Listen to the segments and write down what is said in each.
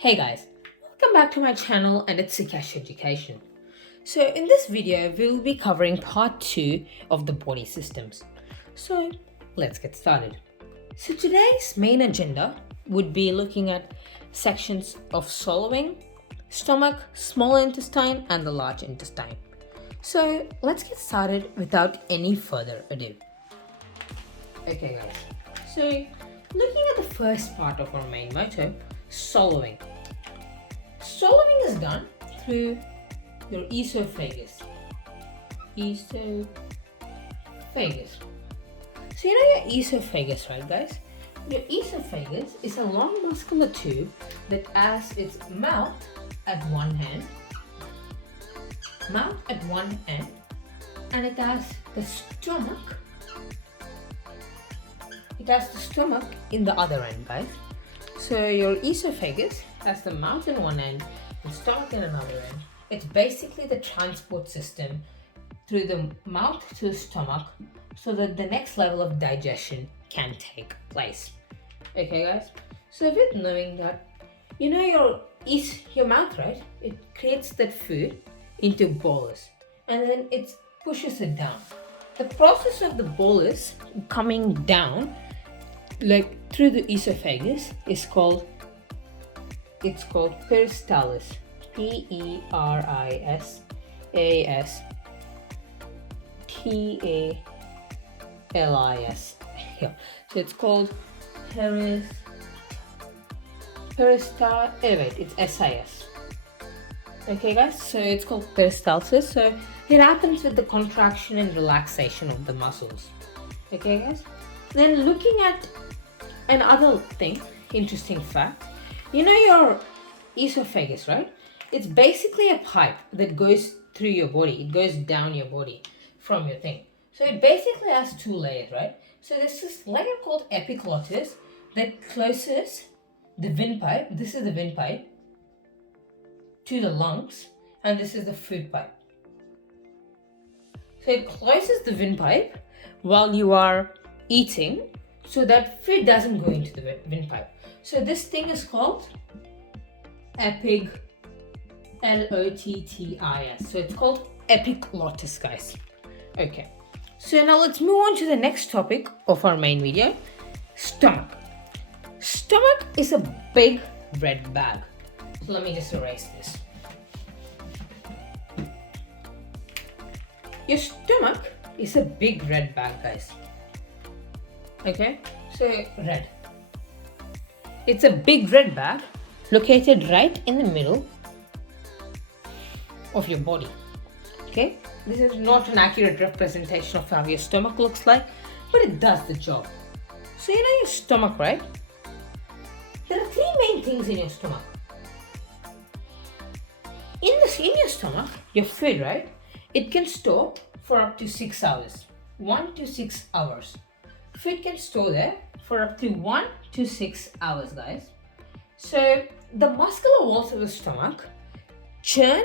Hey guys, welcome back to my channel and it's Sukesh Education. So in this video, we'll be covering part 2 of the body systems. So let's get started. So today's main agenda would be looking at sections of swallowing, stomach, small intestine and the large intestine. So let's get started without any further ado. Okay guys, so looking at the first part of our main motto, swallowing. Swallowing is done through your esophagus. Esophagus. So you know your esophagus, right guys? Your esophagus is a long muscular tube that has its mouth at one end, and it has the stomach. It has the stomach in the other end, guys. So your esophagus has the mouth in one end, the stomach in another end. It's basically the transport system through the mouth to the stomach so that the next level of digestion can take place. Okay guys, so with knowing that, you know your mouth, right? It creates that food into bolus and then it pushes it down. The process of the bolus coming down like through the esophagus is called peristalsis. Peristalsis. Yeah. So it's called it's SIS. Okay guys, so it's called peristalsis. So it happens with the contraction and relaxation of the muscles. Okay guys, then looking at another thing, interesting fact, you know your esophagus, right? It's basically a pipe that goes through your body. It goes down your body from your thing. So it basically has two layers, right? So there's this layer called epiglottis that closes the windpipe. This is the windpipe to the lungs, and this is the food pipe. So it closes the windpipe while you are eating, so that food doesn't go into the windpipe. So this thing is called epig, L-O-T-T-I-S. So it's called epiglottis, guys. Okay, so now let's move on to the next topic of our main video, stomach. Stomach is a big red bag. So let me just erase this. Your stomach is a big red bag, guys. Okay, so red. It's a big red bag located right in the middle of your body. Okay, this is not an accurate representation of how your stomach looks like, but it does the job. So you know your stomach, right? There are three main things in your stomach. In your stomach, your food, right? It can store for up to 6 hours. 1 to 6 hours. Food can store there for up to 1 to 6 hours, guys. So the muscular walls of the stomach churn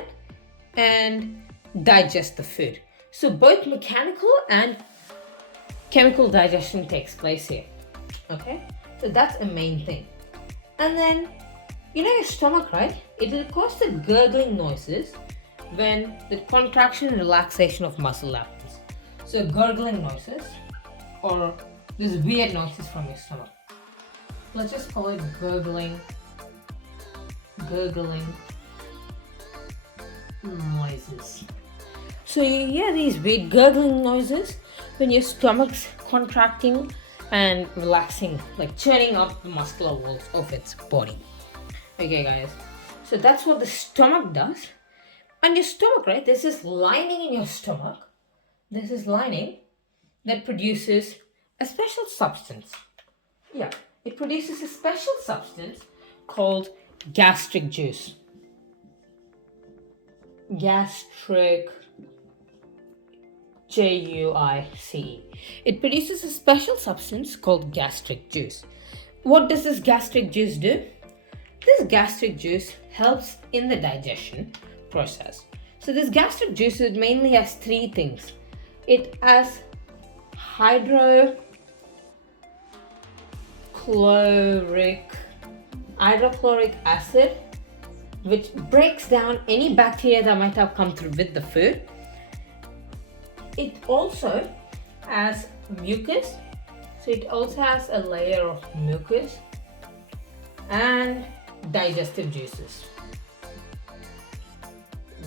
and digest the food. So both mechanical and chemical digestion takes place here. Okay, so that's a main thing. And then you know your stomach, right? It will cause the gurgling noises when the contraction and relaxation of muscle happens. So gurgling noises or these weird noises from your stomach. Let's just call it gurgling noises. So you hear these weird gurgling noises when your stomach's contracting and relaxing, like churning up the muscular walls of its body. Okay guys, so that's what the stomach does. And your stomach, right, there's this lining in your stomach. There's this lining that produces a special substance. Yeah, it produces a special substance called gastric juice. Gastric, J-U-I-C-E. It produces a special substance called gastric juice. What does this gastric juice do? This gastric juice helps in the digestion process. So this gastric juice mainly has three things. It has hydrochloric acid which breaks down any bacteria that might have come through with the food. It also has mucus, so it also has a layer of mucus and digestive juices.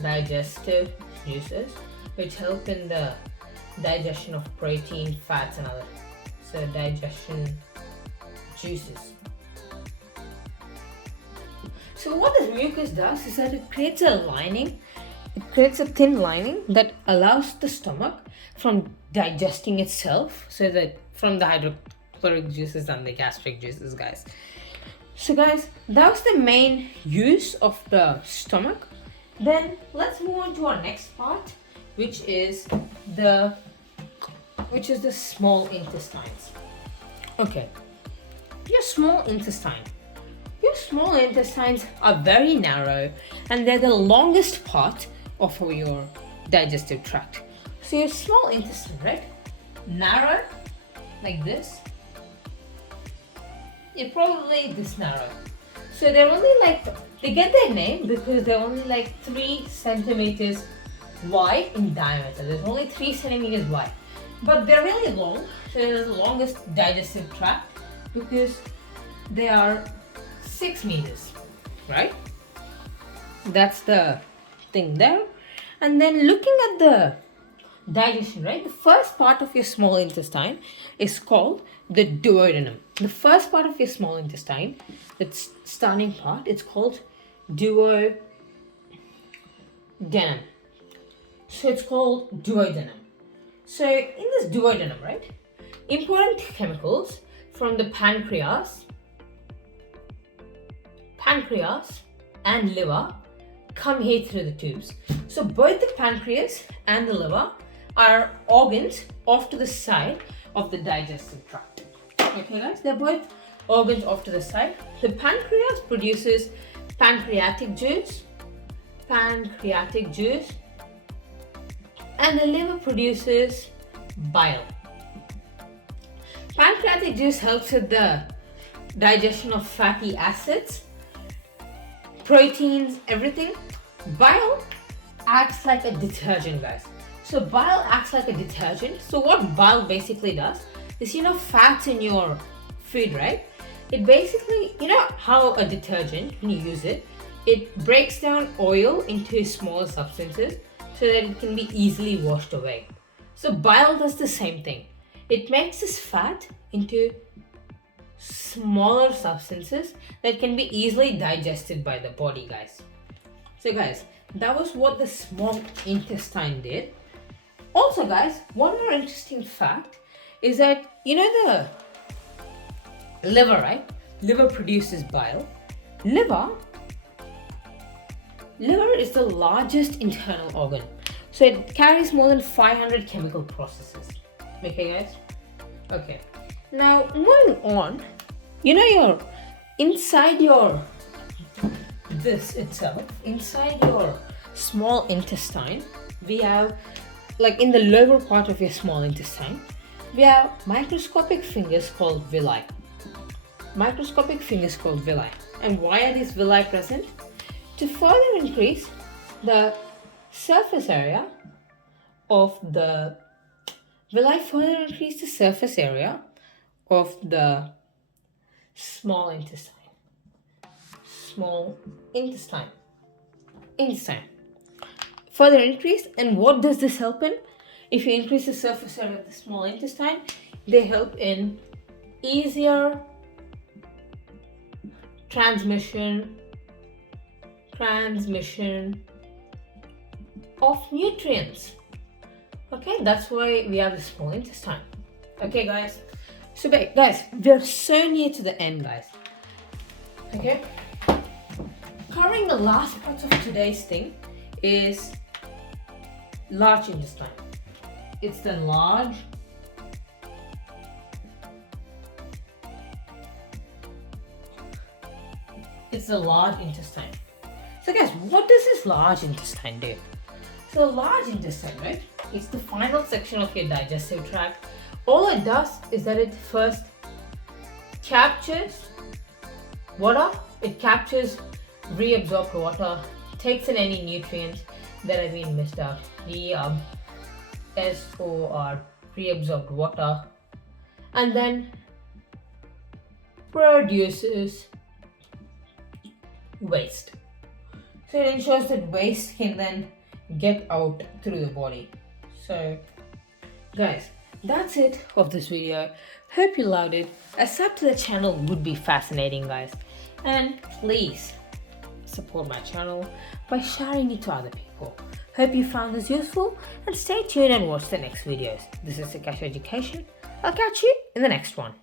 Digestive juices, which help in the digestion of protein, fats and other. So digestion juices. So what this mucus does is that it creates a lining. It creates a thin lining that allows the stomach from digesting itself, so that from the hydrochloric juices and the gastric juices, guys. So guys, that was the main use of the stomach. Then let's move on to our next part, which is the small intestines. Okay, your small intestines are very narrow, and they're the longest part of your digestive tract. So your small intestine, right? Narrow, like this. It's probably this narrow. So they're only they get their name because they're only 3 centimeters wide in diameter. There's only 3 centimeters wide. But they're really long. So they're the longest digestive tract because they are 6 meters, right? That's the thing there. And then looking at the digestion, right? The first part of your small intestine is called the duodenum. The first part of your small intestine, its starting part, it's called duodenum. So it's called duodenum. So in this duodenum, right, important chemicals from the pancreas and liver come here through the tubes. So both the pancreas and the liver are organs off to the side of the digestive tract. Okay guys, they're both organs off to the side. The pancreas produces pancreatic juice, and the liver produces bile. Pancreatic juice helps with the digestion of fatty acids, proteins, everything. Bile acts like a detergent, guys. So bile acts like a detergent. So what bile basically does is, fats in your food, right? It basically, how a detergent, when you use it, it breaks down oil into smaller substances so that it can be easily washed away. So bile does the same thing. It makes this fat into smaller substances that can be easily digested by the body, guys. So guys, that was what the small intestine did. Also guys, one more interesting fact is that, the liver, right? Liver produces bile. Liver is the largest internal organ. So it carries more than 500 chemical processes. Okay guys? Okay. Now moving on, inside your small intestine, we have, in the lower part of your small intestine, we have microscopic fingers called villi. And why are these villi present? To further increase the surface area of the villi, of the small intestine. Further increase, and what does this help in? If you increase the surface area of the small intestine, they help in easier transmission of nutrients. Okay, that's why we have the small intestine. Okay guys, so guys, we're so near to the end, guys. Okay, covering the last part of today's thing is large intestine. It's the large intestine. So guys, what does this large intestine do? So the large intestine, right, it's the final section of your digestive tract. All it does is that it first captures water, it captures reabsorbed water takes in any nutrients that have been missed out. The SOR, reabsorbed water, and then produces waste. So it ensures that waste can then get out through the body. So guys, that's it of this video. Hope you loved it. A sub to the channel would be fascinating, guys. And please support my channel by sharing it to other people. Hope you found this useful, and stay tuned and watch the next videos. This is Sukesh Education. I'll catch you in the next one.